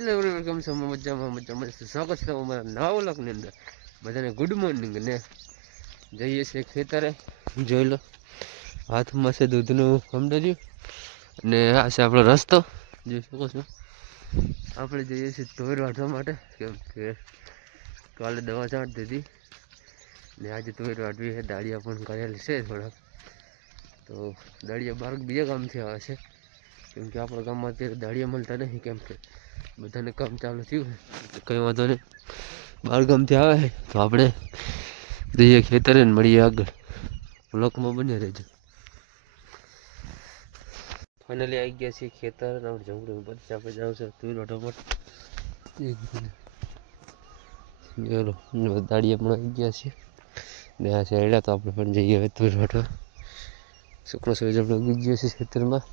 hello welcome છો મજામાં સ્વાગત છે અમારા નવા વ્લોગની અંદર બધાને ગુડ મોર્નિંગ ને જઈએ છીએ ખેતરે જોઈ લો હાથમાં છે દૂધનું સમજાવ્યું અને આ છે આપણો રસ્તો જોઈ શકો છો આપણે જઈએ છીએ ઢોર વાઢવા માટે કેમ કે કાલે દવા છાંટી દીધી ને આજે ઢોર વાઢવી છે દાળિયા પણ કરેલી છે થોડાક તો દાળિયા બાર બીજા ગામથી આવે છે કેમ કે આપણા ગામમાં અત્યારે દાળિયા મળતા નથી કેમ કે બધાને કામ ચાલુ થયું કંઈ વાંધો નહીં બાર ગામથી આવે તો આપણે જઈએ ખેતરે ને મળીએ આગળ બ્લોકમાં બની રહેજો ફાઇનલી આવી ગયા છીએ ખેતર જમણી પછી આપણે જાવ છે તુર ઓટોમોટ દાળિયા પણ આવી ગયા છે ને આ શેરડા તો આપણે પણ જઈએ હવે તુર ઓટો શુક્ર સૂરજ આપણે ઉગી ગયો છે ખેતરમાં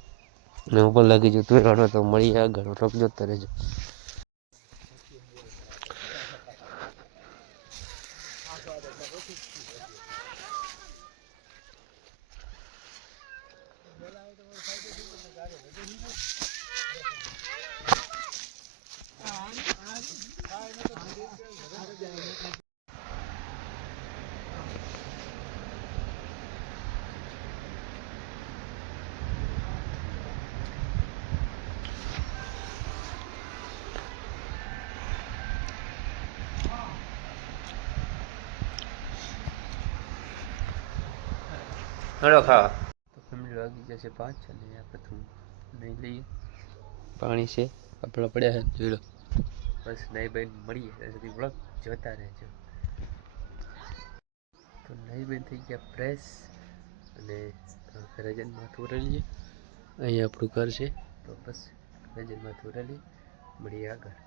ને ઉપર લાગી ગયું તુર ઓટો તો મળીએ આગળ રોક જોતા રહેજો હળો ખાવા તો ફેમિલી વાગી જશે 5 અને આપણે થોડું નહીં લઈએ પાણી છે કપડાં પડ્યા છે જોઈ લો બસ નહીં બેન મળીએ ત્યાં સુધી બ્લોગ જોતા રહેજો તો નહીં બેન થઈ ગયા ફ્રેશ અને રજન માથું ઉરેલીએ અહીંયા આપણું ઘર છે તો બસ રજન માથું ઉરેલી મળીએ આગળ